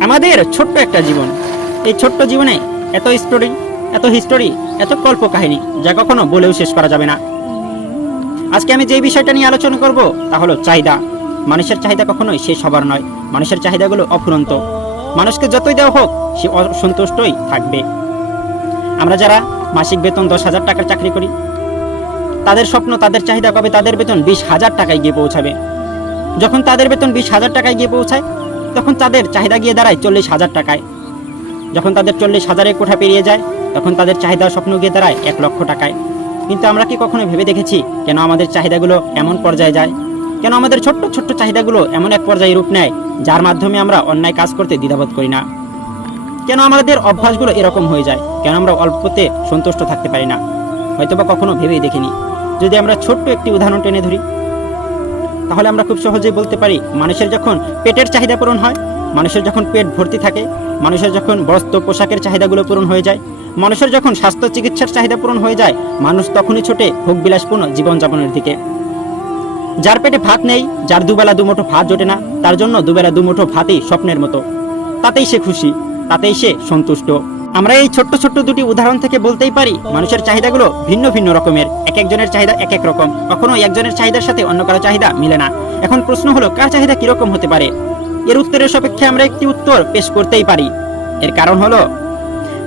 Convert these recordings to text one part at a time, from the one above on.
আমাদের ছোট্ট একটা জীবন, এই ছোট্ট জীবনে এত হিস্টোরি, এত কল্প কাহিনী যা কখনো বলেও শেষ করা যাবে না। আজকে আমি যে বিষয়টা নিয়ে আলোচনা করব তা হলো চাহিদা। মানুষের চাহিদা কখনোই শেষ হবার নয়। মানুষের চাহিদাগুলো অফুরন্ত। মানুষকে যতই দেওয়া হোক সে অসন্তুষ্টই থাকবে। আমরা যারা মাসিক বেতন 10,000 টাকার চাকরি করি, তাদের স্বপ্ন, তাদের চাহিদা কবে তাদের বেতন 20,000 টাকায় গিয়ে পৌঁছাবে। যখন তাদের বেতন 20,000 টাকায় গিয়ে পৌঁছায়, তখন তাদের চাহিদা গিয়ে দাঁড়ায় 40,000 টাকায়। যখন তাদের 40,000-এর কোঠা পেরিয়ে যায়, তখন তাদের চাহিদা স্বপ্ন গিয়ে দাঁড়ায় 1 লক্ষ টাকায়। কিন্তু আমরা কি কখনো ভেবে দেখেছি কেন আমাদের চাহিদাগুলো এমন পর্যায়ে যায়? কেন আমাদের ছোট্ট ছোট্ট চাহিদাগুলো এমন এক পর্যায়ে রূপ নেয় যার মাধ্যমে আমরা অন্যায় কাজ করতে দ্বিধাবোধ করি না? কেন আমাদের অভ্যাসগুলো এরকম হয়ে যায়? কেন আমরা অল্পতে সন্তুষ্ট থাকতে পারি না? হয়তোবা কখনো ভেবেই দেখিনি। যদি আমরা ছোট্ট একটি উদাহরণ টেনে ধরি, তাহলে আমরা খুব সহজেই বলতে পারি, মানুষের যখন পেটের চাহিদা পূরণ হয়, মানুষের যখন পেট ভর্তি থাকে, মানুষের যখন বস্ত্র পোশাকের চাহিদাগুলো পূরণ হয়ে যায়, মানুষের যখন স্বাস্থ্য চিকিৎসার চাহিদা পূরণ হয়ে যায়, মানুষ তখনই ছোটে ভোগবিলাসপূর্ণ জীবনযাপনের দিকে। যার পেটে ভাত নেই, যার দুবেলা দুমুঠো ভাত জোটে না, তার জন্য দুবেলা দুমুঠো ভাতই স্বপ্নের মতো। তাতেই সে খুশি, তাতেই সে সন্তুষ্ট। আমরা এই ছোট্ট ছোট্ট দুটি উদাহরণ থেকে বলতেই পারি, মানুষের চাহিদাগুলো ভিন্ন ভিন্ন রকমের। এক একজনের চাহিদা এক এক রকম। কখনো একজনের চাহিদার সাথে অন্য কারো চাহিদা মিলে না। এখন প্রশ্ন হলো, কার চাহিদা কিরকম হতে পারে? এর উত্তরের সাপেক্ষে আমরা একটি উত্তর পেশ করতেই পারি। এর কারণ হলো,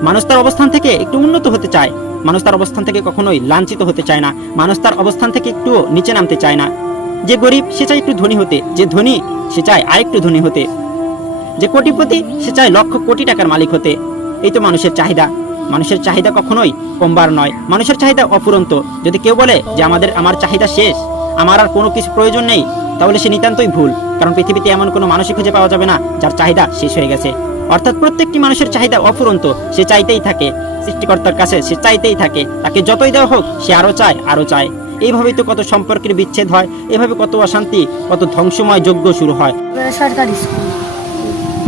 মানুষ তার অবস্থান থেকে একটু উন্নত হতে চায়। মানুষ তার অবস্থান থেকে কখনোই লাঞ্ছিত হতে চায় না। মানুষ তার অবস্থান থেকে একটু নিচে নামতে চায় না। যে গরিব সে চায় একটু ধনী হতে, যে ধনী সে চায় আরেকটু ধনী হতে, যে কোটিপতি সে চায় লক্ষ কোটি টাকার মালিক হতে। এই তো মানুষের চাহিদা। মানুষের চাহিদা কখনোই কমবার নয়। মানুষের চাহিদা অফুরন্ত। যদি কেউ বলে যে আমার চাহিদা শেষ, আমার আর কোনো কিছু প্রয়োজন নেই, তাহলে সে নিতান্তই ভুল। কারণ পৃথিবীতে এমন কোনো মানুষই খুঁজে পাওয়া যাবে না যার চাহিদা শেষ হয়ে গেছে। অর্থাৎ প্রত্যেকটি মানুষের চাহিদা অফুরন্ত। সে চাইতেই থাকে, সৃষ্টিকর্তার কাছে সে চাইতেই থাকে। তাকে যতই দেওয়া হোক সে আরো চায়, আরো চায়। এইভাবেই তো কত সম্পর্কের বিচ্ছেদ হয়, এভাবে কত অশান্তি, কত ধ্বংসময় যজ্ঞ শুরু হয়। সরকারি স্কুল।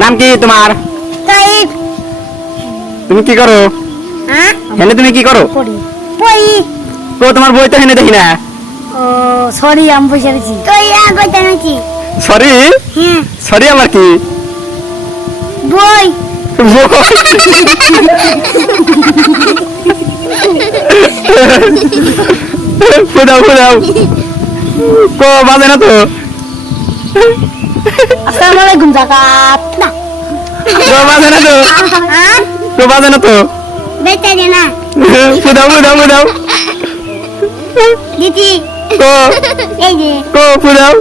নাম কি তোমার? তাইব। তুমি কি করো? হ্যাঁ, হেলে তুমি কি করো? পড়ি বই। তো তোমার বই তো হেনে দেখি না। ও সরি, আমি বসে আছি। তো আর বইতে নাকি? সরি? হ্যাঁ, সরি আবার কি? বই। ফুদাও কো বাজে না তো? আসসালামু আলাইকুম জাকাত না। কো বাজে না তো? হ্যাঁ, কো বাজে না তো? বেটা দে না। ফুদাও দিদি কো এই যে ফুদাও